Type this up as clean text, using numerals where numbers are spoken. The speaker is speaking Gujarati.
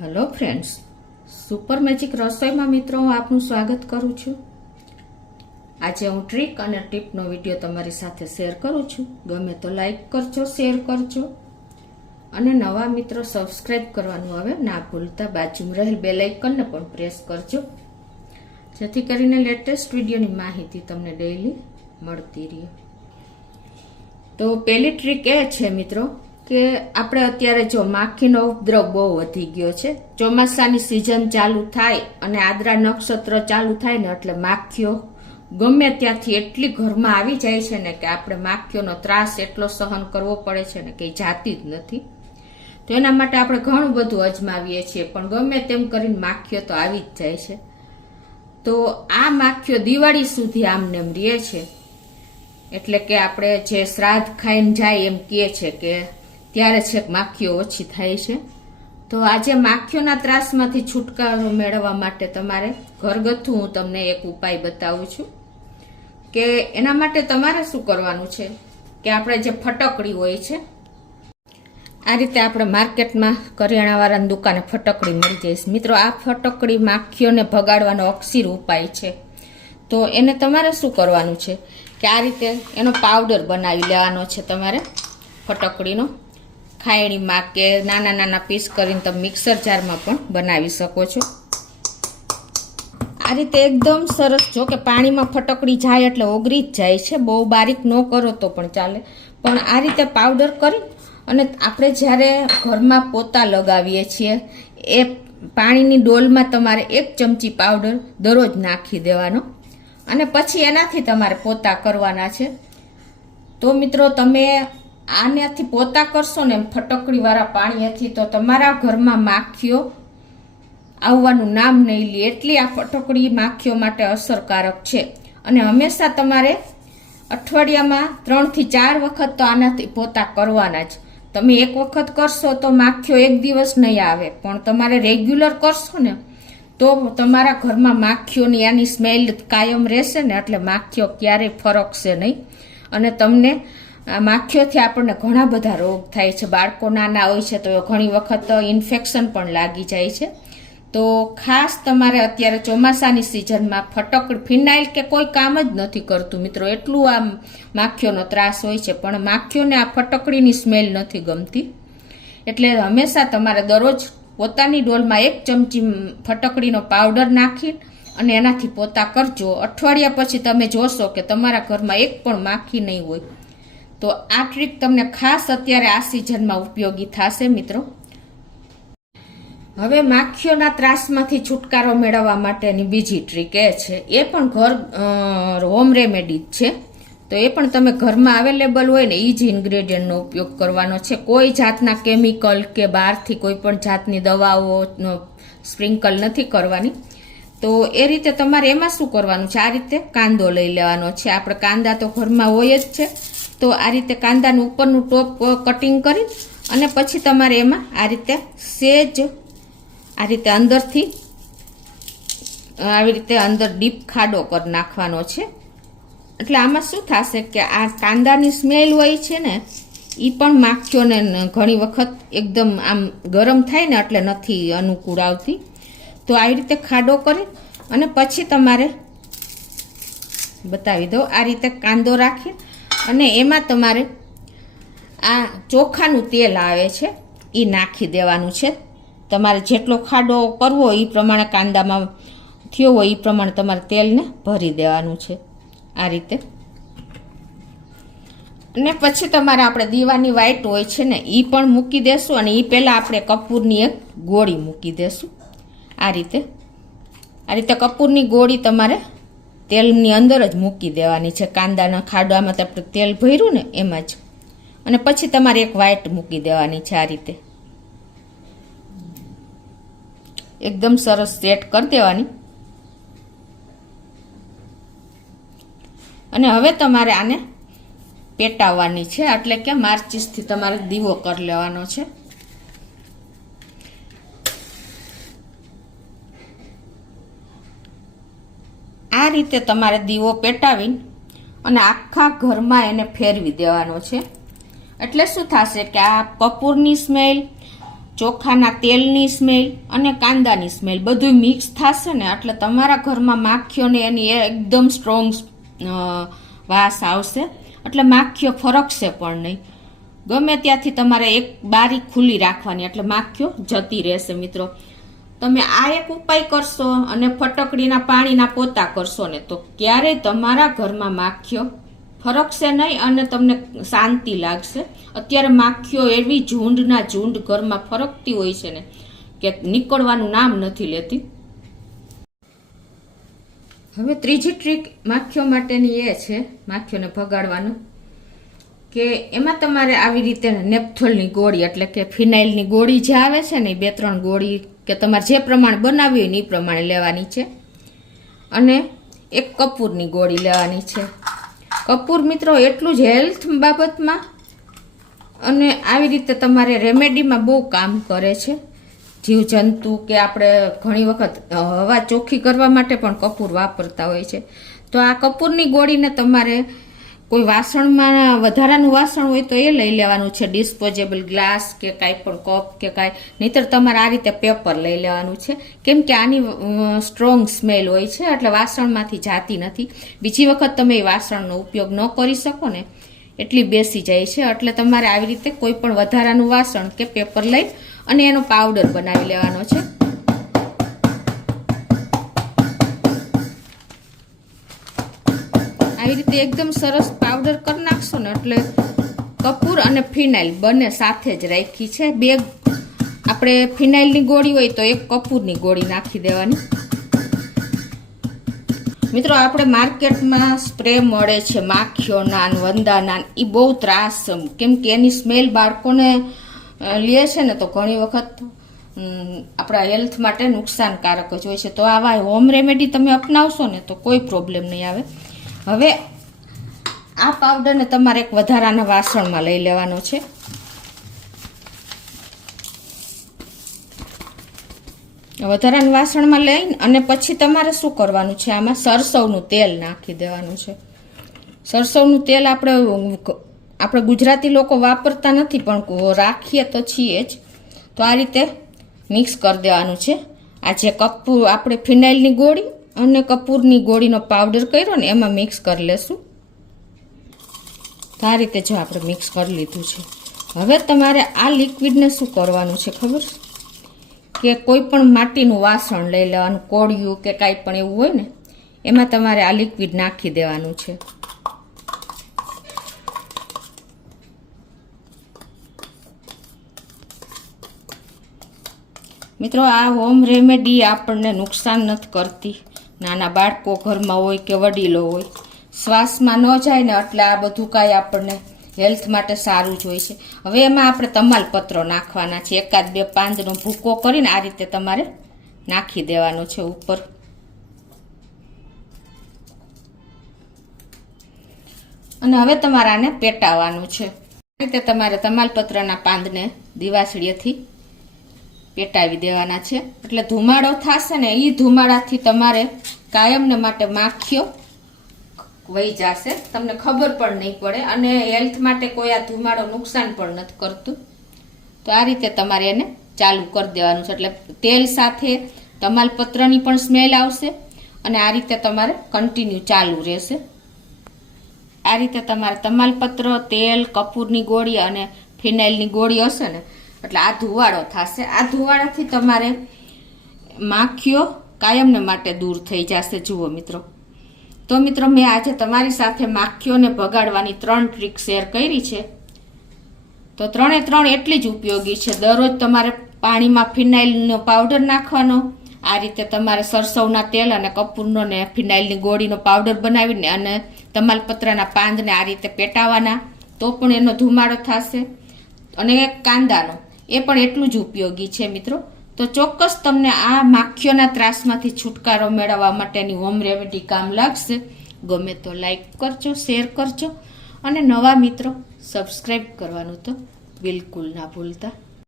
હેલો ફ્રેન્ડ્સ, સુપર મેજિક રસોઈમાં મિત્રો હું આપનું સ્વાગત કરું છું. આજે હું ટ્રીક અને ટીપનો વિડીયો તમારી સાથે શેર કરું છું. ગમે તો લાઈક કરજો, શેર કરજો અને નવા મિત્રો સબસ્ક્રાઈબ કરવાનું હવે ના ભૂલતા. બાજુમાં રહેલ બેલ આઇકનને પણ પ્રેસ કરજો, જેથી કરીને લેટેસ્ટ વિડીયોની માહિતી તમને ડેઈલી મળતી રહે. તો પહેલી ટ્રીક એ છે મિત્રો કે આપણે અત્યારે જો માખીનો ઉપદ્રવ બહુ વધી ગયો છે. ચોમાસાની સિઝન ચાલુ થાય અને આદ્રા નક્ષત્ર ચાલુ થાય ને એટલે માખીઓ ગમે ત્યાંથી એટલી ઘરમાં આવી જાય છે ને કે આપણે માખીઓનો ત્રાસ એટલો સહન કરવો પડે છે ને કે જાતી જ નથી. તો એના માટે આપણે ઘણું બધું અજમાવીએ છીએ, પણ ગમે તેમ કરીને માખીઓ તો આવી જ જાય છે. તો આ માખીઓ દિવાળી સુધી આમને એમ રહે છે. એટલે કે આપણે જે શ્રાદ્ધ ખાઈને જાય એમ કહે છે કે ત્યારે છેક માખીઓ ઓછી થાય છે. તો આજે માખીઓના ત્રાસમાંથી છુટકારો મેળવવા માટે તમારે ઘરગથ્થુ હું તમને એક ઉપાય બતાવું છું કે એના માટે તમારે શું કરવાનું છે કે આપણે જે ફટકડી હોય છે, આ રીતે આપણે માર્કેટમાં કરિયાણાવાળાની દુકાને ફટકડી મળી જાય છે. મિત્રો, આ ફટકડી માખીઓને ભગાડવાનો અક્ષીર ઉપાય છે. તો એને તમારે શું કરવાનું છે કે આ રીતે એનો પાવડર બનાવી લેવાનો છે તમારે ફટકડીનો. ખાયણીમાં કે નાના નાના પીસ કરીને તમે મિક્સર જારમાં પણ બનાવી શકો છો. આ રીતે એકદમ સરસ, જો કે પાણીમાં ફટકડી જાય એટલે ઓગળી જ જાય છે. બહુ બારીક ન કરો તો પણ ચાલે, પણ આ રીતે પાવડર કરી અને આપણે જ્યારે ઘરમાં પોતા લગાવીએ છીએ એ પાણીની ડોલમાં તમારે 1 ચમચી પાવડર દરરોજ નાખી દેવાનો અને પછી એનાથી તમારે પોતા કરવાના છે. તો મિત્રો, તમે આનાથી પોતા કરશો ને ફટકડીવાળા પાણીથી તો તમારા ઘરમાં માખીઓ આવવાનું નામ નહીં લે. એટલી આ ફટકડી માખીઓ માટે અસરકારક છે. અને હંમેશા તમારે અઠવાડિયામાં 3 થી 4 વખત તો આનાથી પોતા કરવાના જ. તમે એક વખત કરશો તો માખીઓ એક દિવસ નહીં આવે, પણ તમારે રેગ્યુલર કરશો ને તો તમારા ઘરમાં માખીઓની આની સ્મેલ કાયમ રહેશે ને એટલે માખીઓ ક્યારેય ફરકશે નહીં. અને તમને માખીઓથી આપણને ઘણા બધા રોગ થાય છે. બાળકો નાના હોય છે તો ઘણી વખત ઇન્ફેક્શન પણ લાગી જાય છે. તો ખાસ તમારે અત્યારે ચોમાસાની સિઝનમાં ફટકડી, ફિનાઇલ કે કોઈ કામ જ નથી કરતું મિત્રો, એટલું આ માખીઓનો ત્રાસ હોય છે. પણ માખીઓને આ ફટકડીની સ્મેલ નથી ગમતી. એટલે હંમેશા તમારે દરરોજ પોતાની ડોલમાં 1 ચમચી ફટકડીનો પાવડર નાખી અને એનાથી પોતા કરજો. અઠવાડિયા પછી તમે જોશો કે તમારા ઘરમાં એક પણ માખી નહીં હોય. તો આ ટ્રીક તમને ખાસ અત્યારે આ સિઝનમાં ઉપયોગી થશે મિત્રો. હવે માખીઓના ત્રાસમાંથી છુટકારો મેળવવા માટેની બીજી ટ્રીક એ છે, એ પણ હોમ રેમેડી છે. તો એ પણ તમે ઘરમાં અવેલેબલ હોય ને એ જ ઇન્ગ્રેડિયન્ટનો ઉપયોગ કરવાનો છે. કોઈ જાતના કેમિકલ કે બહારથી કોઈ પણ જાતની દવાઓનો સ્પ્રિંકલ નથી કરવાની. તો એ રીતે તમારે એમાં શું કરવાનું છે, આ રીતે કાંદો લઈ લેવાનો છે. આપણે કાંદા તો ઘરમાં હોય જ છે. તો આ રીતે કાંદાનું ઉપરનું ટોપ કટિંગ કરી અને પછી તમારે એમાં આ રીતે સેજ આ રીતે અંદરથી આવી રીતે અંદર ડીપ ખાડો કરી નાખવાનો છે. એટલે આમાં શું થશે કે આ કાંદાની સ્મેલ હોય છે ને એ પણ માખીઓને ઘણી વખત એકદમ આમ ગરમ થાય ને એટલે નથી અનુકૂળ આવતી. તો આવી રીતે ખાડો કરી અને પછી તમારે બતાવી દો, આ રીતે કાંદો રાખી અને એમાં તમારે આ ચોખાનું તેલ આવે છે એ નાખી દેવાનું છે. તમારે જેટલો ખાડો કરવો એ પ્રમાણે કાંદામાં થયો હોય એ પ્રમાણે તમારે તેલને ભરી દેવાનું છે આ રીતે. અને પછી તમારે આપણે દીવાની વાઈટ હોય છે ને એ પણ મૂકી દેશું અને એ પહેલાં આપણે કપૂરની એક ગોળી મૂકી દેશું. આ રીતે કપૂરની ગોળી તમારે તેલની અંદર જ મૂકી દેવાની છે. કાંદાના ખાડામાં આપણે તેલ ભર્યું ને એમાં જ. અને પછી તમારે એક વાઈટ મૂકી દેવાની છે આ રીતે. એકદમ સરસ સેટ કરી દેવાની. અને હવે તમારે આને પેટાવવાની છે, એટલે કે માચીસથી તમારે દીવો કરી લેવાનો છે. આ રીતે તમારે દીવો પેટાવીને અને આખા ઘરમાં એને ફેરવી દેવાનો છે. એટલે શું થશે કે આ કપૂરની સ્મેલ ચોખાના તેલની સ્મેલ અને કાંદાની સ્મેલ બધું મિક્સ થશે ને એટલે તમારા ઘરમાં માખીઓને એની એકદમ સ્ટ્રોંગ વાસ આવશે, એટલે માખીઓ ફરકશે પણ નહીં. ગમે ત્યાંથી તમારે એક બારી ખુલ્લી રાખવાની એટલે માખીઓ જતી રહેશે. મિત્રો તમે આ એક ઉપાય કરશો અને ફટકડીના પાણીના પોતા કરશો ને તો ક્યારેય તમારા ઘરમાં માખીઓ ફરકશે નહીં અને તમને શાંતિ લાગશે. અત્યારે માખીઓ એવી ઝુંડના ઝુંડ ઘરમાં ફરકતી હોય છે ને કે નીકળવાનું નામ નથી લેતી. હવે ત્રીજી ટ્રીક માખીઓ માટેની એ છે, માખીઓને ભગાડવાનું, કે એમાં તમારે આવી રીતે નેપથોલની ગોળી એટલે કે ફિનાઇલની ગોળી જે આવે છે ને, 2-3 ગોળી કે તમારે જે પ્રમાણે બનાવી હોય ને એ પ્રમાણે લેવાની છે, અને એક કપૂરની ગોળી લેવાની છે. કપૂર મિત્રો એટલું જ હેલ્થ બાબતમાં અને આવી રીતે તમારે રેમેડીમાં બહુ કામ કરે છે. જીવજંતુ કે આપણે ઘણી વખત હવા ચોખ્ખી કરવા માટે પણ કપૂર વાપરતા હોય છે. તો આ કપૂરની ગોળીને તમારે કોઈ વાસણમાં વધારાનું વાસણ હોય તો એ લઈ લેવાનું છે, ડિસ્પોઝેબલ ગ્લાસ કે કાંઈ પણ કપ કે કાંઈ, નહીંતર તમારે આ રીતે પેપર લઈ લેવાનું છે, કેમ કે આની સ્ટ્રોંગ સ્મેલ હોય છે એટલે વાસણમાંથી જાતી નથી. બીજી વખત તમે એ વાસણનો ઉપયોગ ન કરી શકો ને એટલી બેસી જાય છે, એટલે તમારે આવી રીતે કોઈ પણ વધારાનું વાસણ કે પેપર લઈ અને એનો પાવડર બનાવી લેવાનો છે. આવી રીતે એકદમ સરસ પાવડર કરી નાખશો ને એટલે કપૂર અને ફિનાઇલ બંને સાથે જ રાખી છે. 2 આપણે ફિનાઇલની ગોળી હોય તો 1 કપૂરની ગોળી નાખી દેવાની. મિત્રો આપણે માર્કેટમાં સ્પ્રે મળે છે માખીઓના વંદાના, એ બહુ ત્રાસ, કેમ કે એની સ્મેલ બાળકોને લે છે ને તો ઘણી વખત આપણા હેલ્થ માટે નુકસાનકારક જ હોય છે. તો આવા હોમ રેમેડી તમે અપનાવશો ને તો કોઈ પ્રોબ્લેમ નહીં આવે. હવે આ પાવડરને તમારે એક વધારાના વાસણમાં લઈ લેવાનો છે. વધારાના વાસણમાં લઈને અને પછી તમારે શું કરવાનું છે, આમાં સરસવનું તેલ નાખી દેવાનું છે. સરસવનું તેલ આપણે ગુજરાતી લોકો વાપરતા નથી પણ રાખીએ તો છીએ જ. તો આ રીતે મિક્સ કરી દેવાનું છે. આ જે કપૂર આપણે ફિનાઇલની ગોળી અને કપૂરની ગોળીનો પાવડર કર્યો ને એમાં મિક્સ કરી લેશું. આ રીતે જો આપણે મિક્સ કરી લીધું છે. હવે તમારે આ લિક્વિડને શું કરવાનું છે ખબર કે કોઈ પણ માટીનું વાસણ લઈ લેવાનું, કોળિયું કે કાંઈ પણ એવું હોય ને એમાં તમારે આ લિક્વિડ નાખી દેવાનું છે. મિત્રો આ હોમ રેમેડી આપણને નુકસાન નથી કરતી. નાના બાળકો ઘરમાં હોય કે વડીલો હોય, શ્વાસમાં ન જાય ને એટલે આ બધું કાંઈ આપણને હેલ્થ માટે સારું જ હોય છે. હવે એમાં આપણે તમાલપત્રો નાખવાના છે. 1-2 પાંદનો ભૂકો કરીને આ રીતે તમારે નાખી દેવાનો છે ઉપર. અને હવે તમારે આને પેટાવાનું છે. આ રીતે તમારે તમાલપત્રના પાંદને દિવાસળીએથી પેટાવી દેવાના છે. એટલે ધુમાડો થશે ને એ ધુમાડાથી તમારે કાયમને માટે માખીઓ વહી જશે, તમને ખબર પણ નહીં પડે અને હેલ્થ માટે કોઈ આ ધુમાડો નુકસાન પણ નથી કરતું. તો આ રીતે તમારે એને ચાલુ કરી દેવાનું છે એટલે તેલ સાથે તમાલપત્રની પણ સ્મેલ આવશે અને આ રીતે તમારે કન્ટિન્યુ ચાલુ રહેશે. આ રીતે તમારે તમાલપત્ર, તેલ, કપૂરની ગોળી અને ફિનાઇલની ગોળી હશે ને એટલે આ ધુવાડો થશે. આ ધુવાડાથી તમારે માખીઓ કાયમને માટે દૂર થઈ જશે. જુઓ મિત્રો, તો મિત્રો મેં આજે તમારી સાથે માખીઓને ભગાડવાની 3 ટ્રીક શેર કરી છે. તો 3 એટલી જ ઉપયોગી છે. દરરોજ તમારે પાણીમાં ફિનાઇલનો પાવડર નાખવાનો, આ રીતે તમારે સરસવના તેલ અને કપૂરનો ને ફિનાઇલની ગોળીનો પાવડર બનાવીને અને તમાલપત્રના પાંદને આ રીતે પેટાવાના તો પણ એનો ધુમાડો થશે. અને કાંદાનો એ પણ એટલું જ ઉપયોગી છે મિત્રો. તો ચોક્કસ તમને આ માખીઓના ત્રાસમાંથી છુટકારો મેળવવા માટેની હોમ રેમેડી કામ લાગશે. ગમે તો લાઈક કરજો, શેર કરજો અને નવા મિત્રો સબસ્ક્રાઈબ કરવાનું તો બિલકુલ ના ભૂલતા.